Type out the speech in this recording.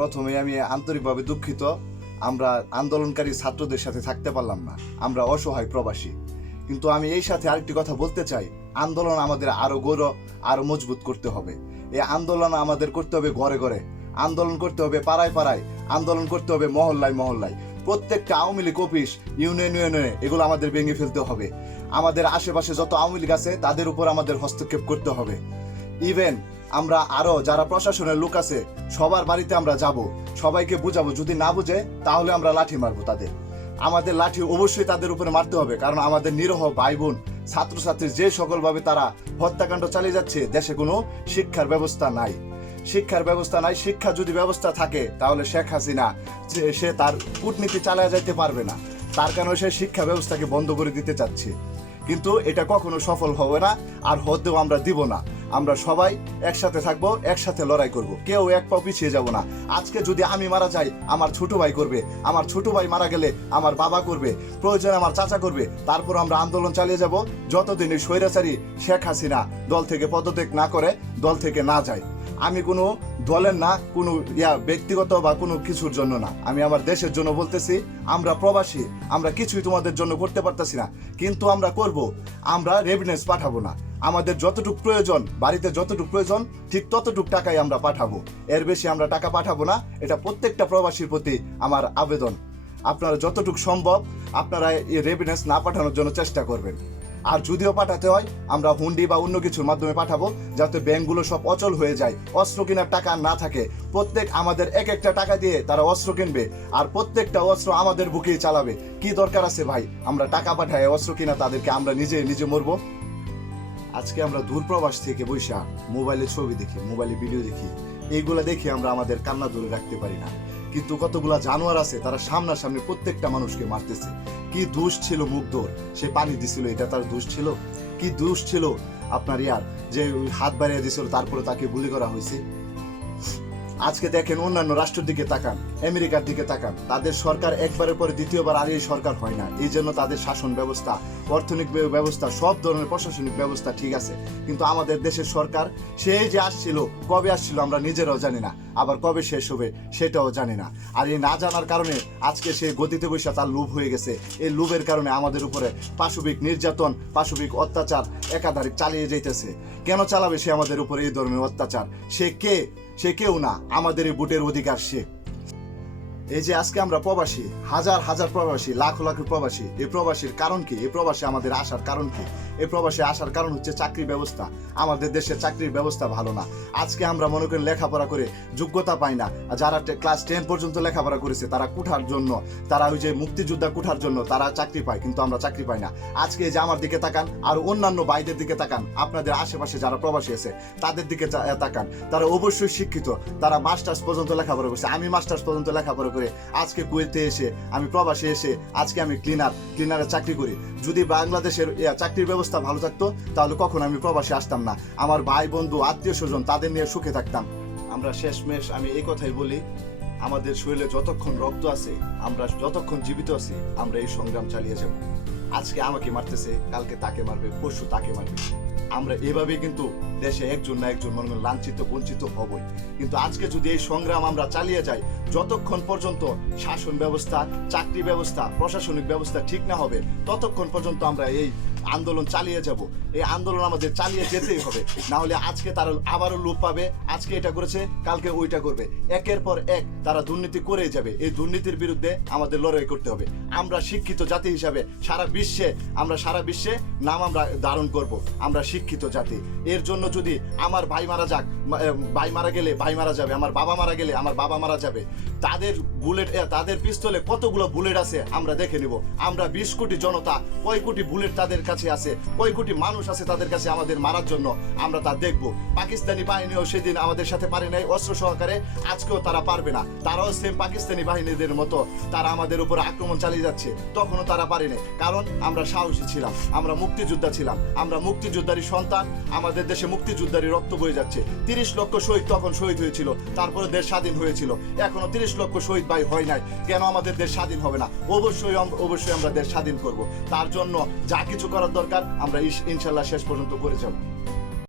প্রথমে আমি আন্তরিকভাবে দুঃখিত। আমরা আন্দোলনকারী ছাত্রদের সাথে থাকতে পারলাম না। আমরা অসহায় প্রবাসী। কিন্তু আমি এই সাথে আরেকটি কথা বলতে চাই। আন্দোলন আমাদের আরও গৌরব, আরও মজবুত করতে হবে। এই আন্দোলন আমাদের করতে হবে ঘরে ঘরে। আন্দোলন করতে হবে পাড়ায় পাড়ায়। আন্দোলন করতে হবে মহল্লায় মহল্লায়। প্রত্যেকটা আওয়ামী লীগ অফিস, ইউনিয়ন ইউনিয়নে এগুলো আমাদের ভেঙে ফেলতে হবে। আমাদের আশেপাশে যত আওয়ামী লীগ আছে, তাদের উপর আমাদের হস্তক্ষেপ করতে হবে। ইভেন আমরা আরও যারা প্রশাসনের লোক আছে, সবার বাড়িতে আমরা যাব। সবাইকে বুঝাবো, যদি না বুঝে, তাহলে আমরা লাঠি মারবো তাদের। আমাদের লাঠি অবশ্যই তাদের উপরে মারতে হবে, কারণ আমাদের নিরহ ভাই বোন ছাত্রছাত্রী যে সকলভাবে তারা হত্যাকাণ্ড চালিয়ে যাচ্ছে, দেশে কোনো শিক্ষার ব্যবস্থা নাই। শিক্ষার ব্যবস্থা নাই, শিক্ষা যদি ব্যবস্থা থাকে, তাহলে শেখ হাসিনা সে তার কূটনীতি চালিয়ে যাইতে পারবে না। তার কারণে সে শিক্ষা ব্যবস্থাকে বন্ধ করে দিতে চাচ্ছে। কিন্তু এটা কখনো সফল হবে না, আর হতেও আমরা দিব না। আমরা সবাই একসাথে থাকব, একসাথে লড়াই করব। কেউ এক পাও পিছিয়ে যাব না। আজকে যদি আমি মারা যাই, আমার ছোট ভাই করবে। আমার ছোট ভাই মারা গেলে আমার বাবা করবে। প্রয়োজনে আমার চাচা করবে। তারপর আমরা আন্দোলন চালিয়ে যাব। যতদিন এই স্বৈরাচারী শেখ হাসিনা দল থেকে পদত্যাগ না করে, দল থেকে না যায়। আমি কোনো দলের না, কোনো ইয়া ব্যক্তিগত বা কোনো কিছুর জন্য না। আমি আমার দেশের জন্য বলতেছি, আমরা প্রবাসী, আমরা কিছুই তোমাদের জন্য করতে পারতেছি না। কিন্তু আমরা করব, আমরা রেভিনেন্স পাঠাবো না। আমাদের যতটুক প্রয়োজন, বাড়িতে যতটুক প্রয়োজন, ঠিক ততটুক টাকাই আমরা পাঠাবো। এর বেশি আমরা টাকা পাঠাবো না, এটা প্রত্যেকটা প্রবাসীর প্রতি আমার আবেদন। আপনারা যতটুক সম্ভব আপনারা এই রেভিনেন্স না পাঠানোর জন্য চেষ্টা করবেন। আর যদিও পাঠাতে হয়, আমরা হুন্ডি বা অন্য কিছুর মাধ্যমে পাঠাবো, যাতে ব্যাংকগুলো সব অচল হয়ে যায়, অস্ত্র কেনার টাকা না থাকে। প্রত্যেক আমাদের এক একটা টাকা দিয়ে তারা অস্ত্র কিনবে, আর প্রত্যেকটা অস্ত্র আমাদের বুকেই চালাবে। কি দরকার আছে ভাই? আমরা টাকা পাঠাই অস্ত্র কিনা তাদেরকে আমরা নিজে নিজে মরবো। আজকে আমরা দূরপ্রবাস থেকে বৈশা মোবাইলে ছবি দেখি, মোবাইলে ভিডিও দেখি। এইগুলা দেখে আমরা আমাদের কান্না ধরে রাখতে পারি না। কিন্তু কতগুলা জানোয়ার আছে, তারা সামনাসামনি প্রত্যেকটা মানুষকে মারতেছে। কি দোষ ছিল মুগ্ধর সে পানি দিছিল, এটা তার দোষ ছিল? কি দোষ ছিল আপনার ইয়ার? যে হাত বাড়িয়ে দিছিল, তারপরে তাকে গুলি করা হয়েছে? আজকে দেখেন অন্যান্য রাষ্ট্রের দিকে তাকান। আমেরিকার দিকে তাকান। তাদের সরকার একবারের পরে দ্বিতীয়বার আর এই সরকার হয় না। এই জন্য তাদের শাসন ব্যবস্থা, অর্থনৈতিক ব্যবস্থা, সব ধরনের প্রশাসনিক ব্যবস্থা ঠিক আছে। কিন্তু আমাদের দেশের সরকার সেই যে আসছিল, কবে আসছিল আমরা নিজেরাও জানি না। আবার কবে শেষ হবে, সেটাও জানি না। আর এই না জানার কারণে আজকে সে গতিতে বসে তার লোভ হয়ে গেছে। এই লোভের কারণে আমাদের উপরে পাশবিক নির্যাতন, পাশবিক অত্যাচার একাধারে চালিয়ে যাইতেছে। কেন চালাবে সে আমাদের উপরে এই ধরনের অত্যাচার? সে কে? সে কেউ না। আমাদের এই বুটের অধিকার সে। এই যে আজকে আমরা প্রবাসী, হাজার হাজার প্রবাসী, লাখ লাখ প্রবাসী এই প্রবাসীর কারণ কি? এই প্রবাসী আমাদের আসার কারণ কি? এই প্রবাসী আসার কারণ হচ্ছে চাকরি ব্যবস্থা। আমাদের দেশে চাকরির ব্যবস্থা ভালো না। আজকে আমরা মনে করি লেখাপড়া করে যোগ্যতা পাই না। যারা ক্লাস টেন পর্যন্ত লেখাপড়া করেছে, তারা কুঠার জন্য, তারা ওই যে মুক্তিযোদ্ধা কুঠার জন্য, তারা চাকরি পায়, কিন্তু আমরা চাকরি পাই না। আজকে যে আমার দিকে তাকান, আর অন্যান্য বাইরের দিকে তাকান, আপনাদের আশেপাশে যারা প্রবাসী আছে, তাদের দিকে তাকান। তারা অবশ্যই শিক্ষিত, তারা মাস্টার্স পর্যন্ত লেখাপড়া করছে। আমি মাস্টার্স পর্যন্ত লেখাপড়া করে আজকে কুয়েতে এসে, আমি প্রবাসে এসে, আজকে আমি ক্লিনার, ক্লিনারে চাকরি করি। যদি বাংলাদেশের চাকরির ব্যবস্থা ভালো থাকতো, তাহলে কখন আমি প্রবাসে আসতাম না। আমার ভাই, বন্ধু, আত্মীয় স্বজন, তাদের নিয়ে সুখে থাকতাম। আমরা শেষমেশ আমি এই কথাই বলি, আমাদের শরীরে যতক্ষণ রক্ত আছে, আমরা যতক্ষণ জীবিত আছি, আমরা এই সংগ্রাম চালিয়ে যাব। আজকে আমাকে মারতেছে, কালকে তাকে মারবে, পরশু তাকে মারবে। আমরা এভাবে কিন্তু দেশে একজন না একজন মনে লাঞ্ছিত, বঞ্চিত হবই। কিন্তু আজকে যদি এই সংগ্রাম আমরা চালিয়ে যাই, যতক্ষণ পর্যন্ত শাসন ব্যবস্থা, চাকরি ব্যবস্থা, প্রশাসনিক ব্যবস্থা ঠিক না হবে, ততক্ষণ পর্যন্ত আমরা এই আন্দোলন চালিয়ে যাব। এই আন্দোলন আমাদের চালিয়ে যেতেই হবে। না হলে আজকে তারা আবারও লোপ পাবে, আজকে এটা করেছে, কালকে ওইটা করবে। একের পর এক তারা দুর্নীতি করেই যাবে। এই দুর্নীতির বিরুদ্ধে আমাদের লড়াই করতে হবে। আমরা শিক্ষিত জাতি হিসাবে সারা বিশ্বে, আমরা সারা বিশ্বে নাম আমরা ধারণ করব। আমরা শিক্ষিত জাতি। এর জন্য যদি আমার ভাই মারা যাক ভাই মারা গেলে ভাই মারা যাবে, আমার বাবা মারা গেলে আমার বাবা মারা যাবে। তাদের বুলেট তাদের পিস্তলে কতগুলো বুলেট আছে আমরা দেখে নিব। আমরা বিশ কোটি জনতা, কয় কোটি বুলেট তাদের কাছে আছে, কয় কোটি মানুষ আছে তাদের কাছে আমাদের মারার জন্য আমরা তা দেখব। পাকিস্তানি বাহিনীও সেদিন আমাদের সাথে পারে নাই অস্ত্র সহকারে, আজকেও তারা পারবে না। তারাও সেম পাকিস্তানি বাহিনীদের মতো, তারা আমাদের উপর আক্রমণ চালিয়ে যাচ্ছে, তখনও তারা পারেনি কারণ আমরা সাহসী ছিলাম, আমরা মুক্তিযোদ্ধা ছিলাম, আমরা মুক্তিযোদ্ধারই সন্তান, আমাদের দেশে মুক্তিযোদ্ধারই রক্ত বয়ে যাচ্ছে। তিরিশ লক্ষ শহীদ তখন শহীদ হয়েছিল, তারপরে দেশ স্বাধীন হয়েছিল। এখনও তিরিশ লক্ষ শহীদ ভাই হয় নাই। কেন আমাদের দেশ স্বাধীন হবে না? অবশ্যই অবশ্যই আমরা দেশ স্বাধীন করব। তার জন্য যা কিছু করার দরকার, আমরা ইনশাল্লাহ শেষ পর্যন্ত করে যাব।